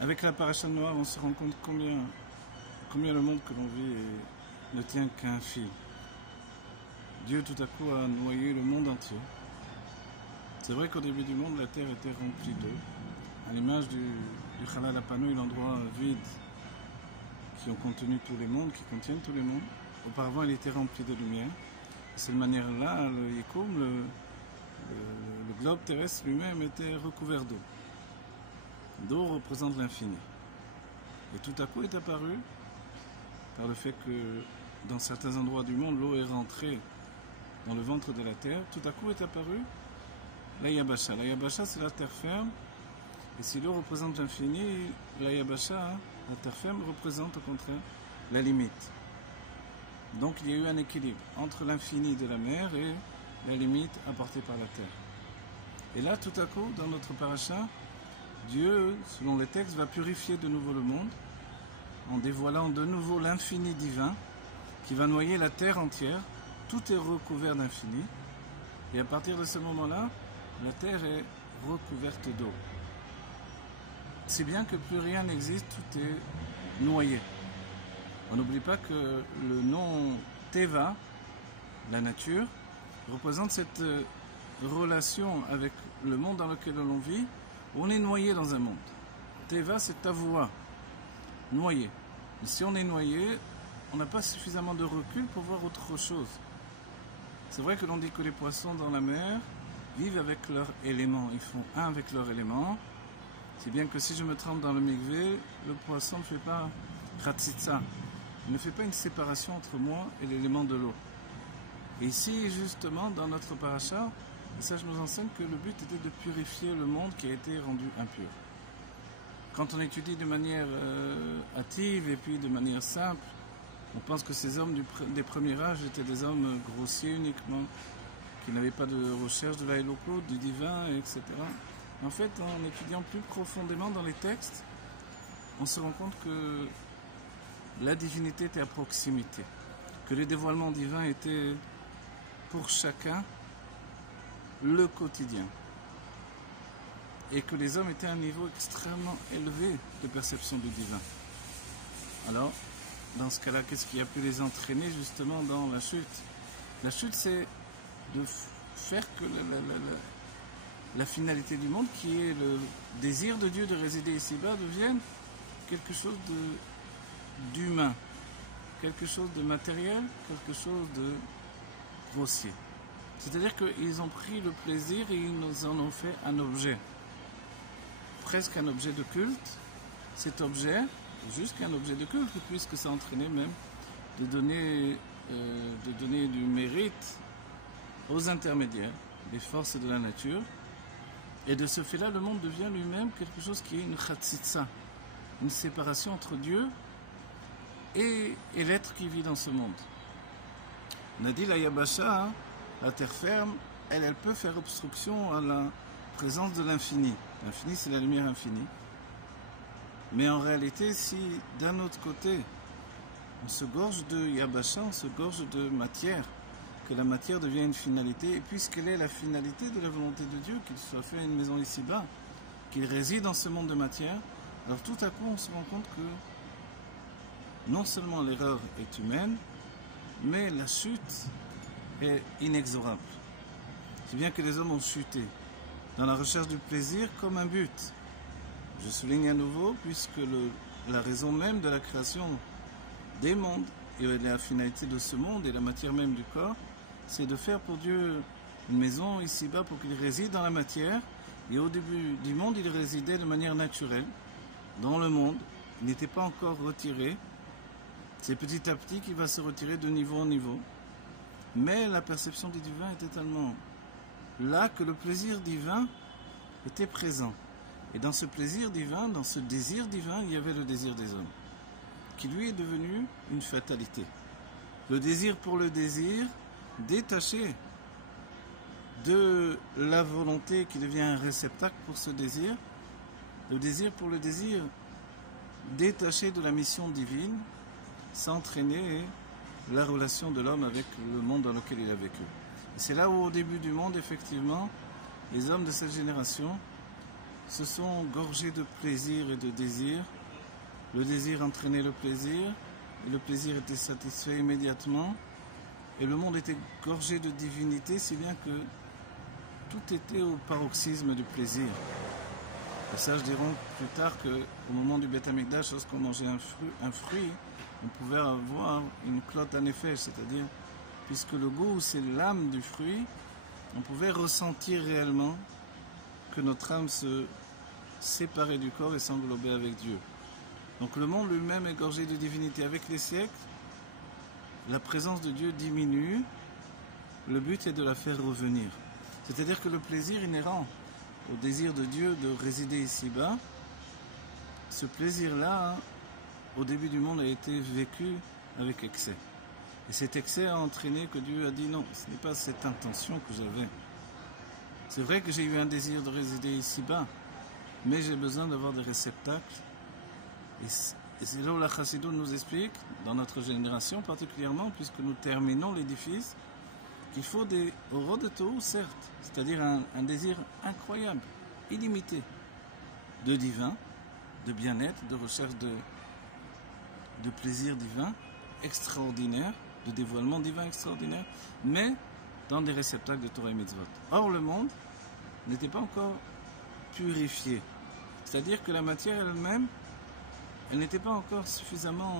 Avec la paracha noire, on se rend compte combien le monde que l'on vit ne tient qu'à un fil. Dieu tout à coup a noyé le monde entier. C'est vrai qu'au début du monde, la terre était remplie d'eau. À l'image du Chalal Apanoï, l'endroit vide qui ont contenu tous les mondes, qui contiennent tous les mondes. Auparavant, il était rempli de lumière. De cette manière-là, le Yikoum, le globe terrestre lui-même était recouvert d'eau. L'eau représente l'infini. Et tout à coup est apparu, par le fait que dans certains endroits du monde, l'eau est rentrée dans le ventre de la terre, tout à coup est apparu la Yabasha. La Yabasha, c'est la terre ferme. Et si l'eau représente l'infini, la Yabasha, la terre ferme, représente au contraire la limite. Donc il y a eu un équilibre entre l'infini de la mer et la limite apportée par la terre. Et là, tout à coup, dans notre paracha, Dieu, selon les textes, va purifier de nouveau le monde en dévoilant de nouveau l'infini divin qui va noyer la terre entière. Tout est recouvert d'infini. Et à partir de ce moment-là, la terre est recouverte d'eau. C'est bien que plus rien n'existe, tout est noyé. On n'oublie pas que le nom Teva, la nature, représente cette relation avec le monde dans lequel l'on vit, où on est noyé dans un monde. Teva, c'est tavoua, noyé. Et si on est noyé, on n'a pas suffisamment de recul pour voir autre chose. C'est vrai que l'on dit que les poissons dans la mer vivent avec leurs éléments. Ils font un avec leurs éléments. C'est bien que si je me trempe dans le mikvé, le poisson ne fait pas khatsitsa. Il ne fait pas une séparation entre moi et l'élément de l'eau. Et ici, justement, dans notre paracha, le sage nous enseigne que le but était de purifier le monde qui a été rendu impur. Quand on étudie de manière hâtive et puis de manière simple, on pense que ces hommes des premiers âges étaient des hommes grossiers uniquement, qui n'avaient pas de recherche de l'Aéloko, du divin, etc. En fait, en étudiant plus profondément dans les textes, on se rend compte que la divinité était à proximité, que le dévoilement divin était pour chacun le quotidien, et que les hommes étaient à un niveau extrêmement élevé de perception du divin. Alors, dans ce cas-là, qu'est-ce qui a pu les entraîner justement dans la chute? La chute, c'est de faire que la finalité du monde, qui est le désir de Dieu de résider ici-bas, devienne quelque chose d'humain, quelque chose de matériel, quelque chose de grossier. C'est-à-dire qu'ils ont pris le plaisir et ils nous en ont fait un objet, presque un objet de culte. Cet objet, jusqu'à un objet de culte, puisque ça entraînait même de donner du mérite aux intermédiaires, les forces de la nature. Et de ce fait-là, le monde devient lui-même quelque chose qui est une khatsitsa, une séparation entre Dieu et l'être qui vit dans ce monde. On a dit la Yabasha, la terre ferme, elle peut faire obstruction à la présence de l'infini. L'infini, c'est la lumière infinie. Mais en réalité, si d'un autre côté, on se gorge de Yabasha, on se gorge de matière, que la matière devient une finalité, et puisqu'elle est la finalité de la volonté de Dieu, qu'il soit fait une maison ici-bas, qu'il réside dans ce monde de matière, alors tout à coup, on se rend compte que non seulement l'erreur est humaine, mais la chute est inexorable. C'est bien que les hommes ont chuté dans la recherche du plaisir comme un but. Je souligne à nouveau, puisque la raison même de la création des mondes et de la finalité de ce monde et la matière même du corps, c'est de faire pour Dieu une maison ici-bas pour qu'il réside dans la matière. Et au début du monde, il résidait de manière naturelle dans le monde. Il n'était pas encore retiré. C'est petit à petit qu'il va se retirer de niveau en niveau. Mais la perception du divin était tellement là que le plaisir divin était présent. Et dans ce plaisir divin, dans ce désir divin, il y avait le désir des hommes, qui lui est devenu une fatalité. Le désir pour le désir, détaché de la volonté qui devient un réceptacle pour ce désir, le désir pour le désir, détaché de la mission divine, s'entraîner la relation de l'homme avec le monde dans lequel il a vécu. Et c'est là où au début du monde, effectivement, les hommes de cette génération se sont gorgés de plaisir et de désir. Le désir entraînait le plaisir, et le plaisir était satisfait immédiatement, et le monde était gorgé de divinité, si bien que tout était au paroxysme du plaisir. Les sages diront plus tard qu'au moment du Beth Amikdash, lorsqu'on mangeait un fruit, on pouvait avoir une clotte en effet, c'est-à-dire, puisque le goût c'est l'âme du fruit, on pouvait ressentir réellement que notre âme se séparait du corps et s'englobait avec Dieu. Donc le monde lui-même est gorgé de divinité. Avec les siècles, la présence de Dieu diminue, le but est de la faire revenir. C'est-à-dire que le plaisir inhérent au désir de Dieu de résider ici-bas, ce plaisir-là, au début du monde, a été vécu avec excès. Et cet excès a entraîné que Dieu a dit non, ce n'est pas cette intention que j'avais. C'est vrai que j'ai eu un désir de résider ici-bas, mais j'ai besoin d'avoir des réceptacles. Et c'est là où la Chassidut nous explique, dans notre génération particulièrement, puisque nous terminons l'édifice, qu'il faut des Orodeto, certes, c'est-à-dire un désir incroyable, illimité, de divin, de bien-être, de recherche de plaisir divin, extraordinaire, de dévoilement divin extraordinaire, mais dans des réceptacles de Torah et Mitzvot. Or, le monde n'était pas encore purifié. C'est-à-dire que la matière elle-même, elle n'était pas encore suffisamment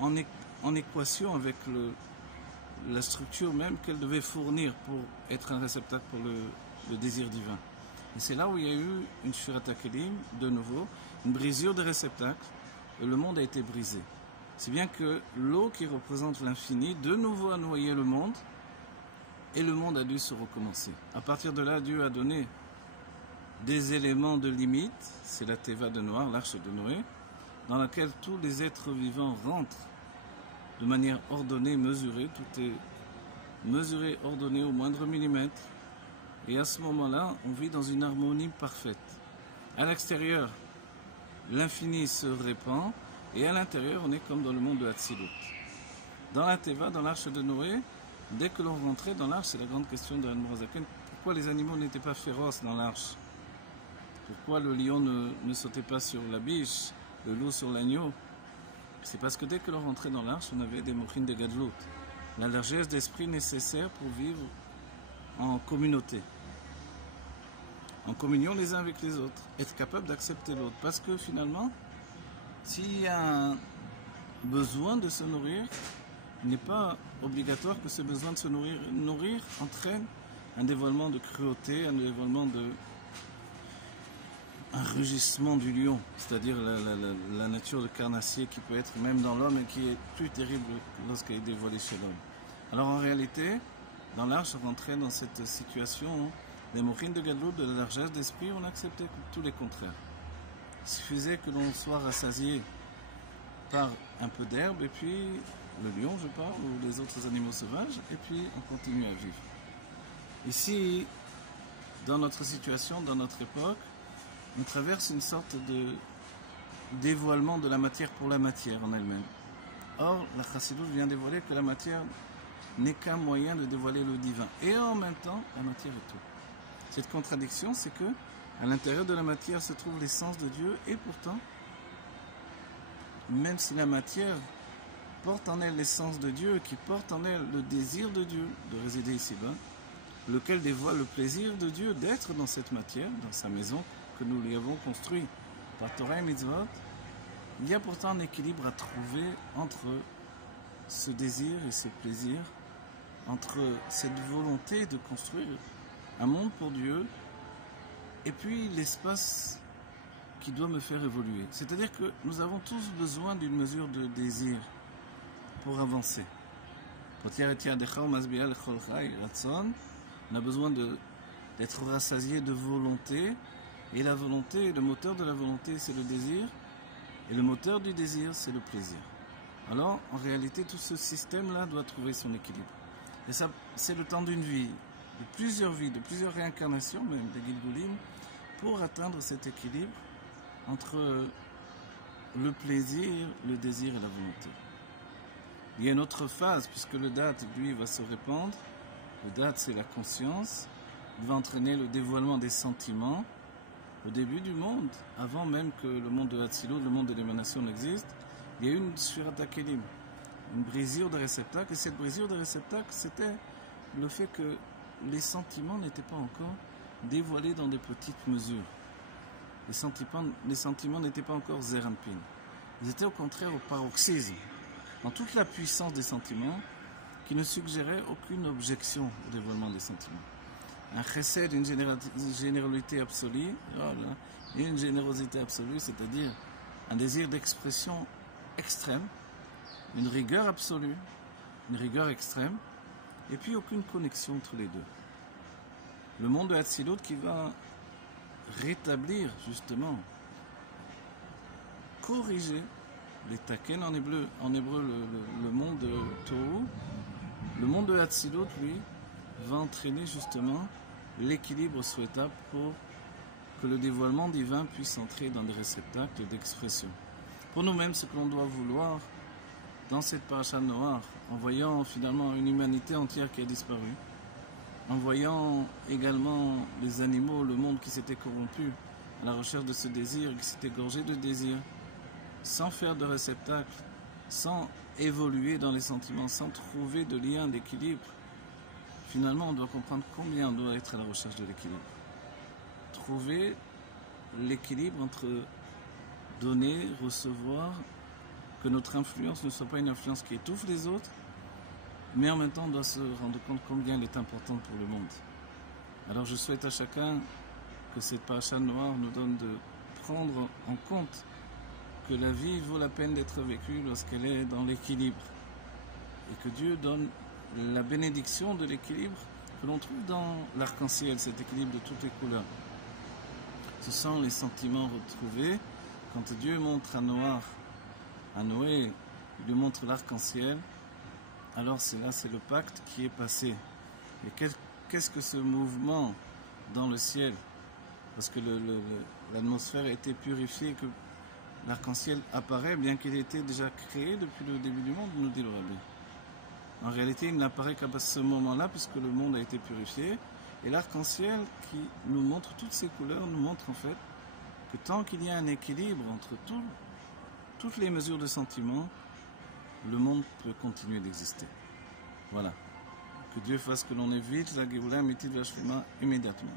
en équation avec la structure même qu'elle devait fournir pour être un réceptacle pour le désir divin. Et c'est là où il y a eu une Shirat HaKelim, de nouveau, une brisure de réceptacles, et le monde a été brisé. C'est bien que l'eau qui représente l'infini, de nouveau a noyé le monde, et le monde a dû se recommencer. À partir de là, Dieu a donné des éléments de limite, c'est la Teva de Noir, l'arche de Noé, dans laquelle tous les êtres vivants rentrent de manière ordonnée, mesurée, tout est mesuré, ordonné au moindre millimètre, et à ce moment-là, on vit dans une harmonie parfaite. À l'extérieur, l'infini se répand, et à l'intérieur, on est comme dans le monde de Hatzilut. Dans la Teva, dans l'arche de Noé, dès que l'on rentrait dans l'arche, c'est la grande question de Hanmorazaken, pourquoi les animaux n'étaient pas féroces dans l'arche? Pourquoi le lion ne sautait pas sur la biche, le loup sur l'agneau? C'est parce que dès que l'on rentrait dans l'arche, on avait des mochin de gadlout, la largesse d'esprit nécessaire pour vivre en communauté, en communion les uns avec les autres, être capable d'accepter l'autre. Parce que finalement, s'il y a un besoin de se nourrir, il n'est pas obligatoire que ce besoin de se nourrir entraîne un dévoilement de cruauté, un dévoilement un rugissement du lion, c'est-à-dire la nature de carnassier qui peut être même dans l'homme et qui est plus terrible lorsqu'elle est dévoilée chez l'homme. Alors en réalité, dans l'arche, on rentrait dans cette situation, les mochines de Gadlout, de la largesse d'esprit, on acceptait tous les contraires. Il suffisait que l'on soit rassasié par un peu d'herbe, et puis le lion, je parle, ou les autres animaux sauvages, et puis on continue à vivre. Ici, dans notre situation, dans notre époque, on traverse une sorte de dévoilement de la matière pour la matière en elle-même. Or, la Chassidut vient dévoiler que la matière n'est qu'un moyen de dévoiler le divin. Et en même temps, la matière est tout. Cette contradiction, c'est que à l'intérieur de la matière se trouve l'essence de Dieu, et pourtant, même si la matière porte en elle l'essence de Dieu, qui porte en elle le désir de Dieu de résider ici-bas, lequel dévoile le plaisir de Dieu d'être dans cette matière, dans sa maison que nous lui avons construite par Torah et Mitzvot, il y a pourtant un équilibre à trouver entre ce désir et ce plaisir, entre cette volonté de construire un monde pour Dieu et puis l'espace qui doit me faire évoluer. C'est-à-dire que nous avons tous besoin d'une mesure de désir pour avancer. On a besoin d'être rassasié de volonté, et la volonté, le moteur de la volonté, c'est le désir, et le moteur du désir, c'est le plaisir. Alors, en réalité, tout ce système-là doit trouver son équilibre. Et ça, c'est le temps d'une vie, de plusieurs réincarnations, même des Gilgulim, pour atteindre cet équilibre entre le plaisir, le désir et la volonté. Il y a une autre phase, puisque le date, lui, va se répandre. Le date, c'est la conscience. Il va entraîner le dévoilement des sentiments. Au début du monde, avant même que le monde de Hatzilut, le monde de l'émanation n'existe, il y a eu une Sfirat HaKelim, une brisure de réceptacle. Et cette brisure de réceptacle, c'était le fait que les sentiments n'étaient pas encore dévoilés dans des petites mesures. Les sentiments n'étaient pas encore Zeranpin. Ils étaient au contraire au paroxysme, dans toute la puissance des sentiments, qui ne suggérait aucune objection au dévoilement des sentiments. Un chesed, une générosité absolue, une générosité absolue, c'est-à-dire un désir d'expression extrême, une rigueur absolue, une rigueur extrême, et puis aucune connexion entre les deux. Le monde de Hatzilut qui va rétablir justement, corriger les taken en hébreu le monde de Tohu, le monde de Hatzilut, lui, va entraîner justement l'équilibre souhaitable pour que le dévoilement divin puisse entrer dans des réceptacles d'expression. Pour nous-mêmes, ce que l'on doit vouloir dans cette paracha noire, en voyant finalement une humanité entière qui a disparu, en voyant également les animaux, le monde qui s'était corrompu à la recherche de ce désir, qui s'était gorgé de désir, sans faire de réceptacle, sans évoluer dans les sentiments, sans trouver de lien d'équilibre. Finalement, on doit comprendre combien on doit être à la recherche de l'équilibre. Trouver l'équilibre entre donner, recevoir, que notre influence ne soit pas une influence qui étouffe les autres, mais en même temps, on doit se rendre compte combien elle est importante pour le monde. Alors je souhaite à chacun que cette paracha noire nous donne de prendre en compte que la vie vaut la peine d'être vécue lorsqu'elle est dans l'équilibre. Et que Dieu donne la bénédiction de l'équilibre que l'on trouve dans l'arc-en-ciel, cet équilibre de toutes les couleurs. Ce sont les sentiments retrouvés. Quand Dieu montre à Noé, il lui montre l'arc-en-ciel, alors c'est le pacte qui est passé. Et qu'est-ce que ce mouvement dans le ciel? Parce que l'atmosphère a été purifiée, que l'arc-en-ciel apparaît, bien qu'il ait été déjà créé depuis le début du monde, nous dit le Rabbi. En réalité, il n'apparaît qu'à ce moment-là, puisque le monde a été purifié. Et l'arc-en-ciel qui nous montre toutes ces couleurs, nous montre en fait que tant qu'il y a un équilibre entre toutes les mesures de sentiments, le monde peut continuer d'exister. Voilà. Que Dieu fasse que l'on évite la Géoula Mitit Vashvima immédiatement.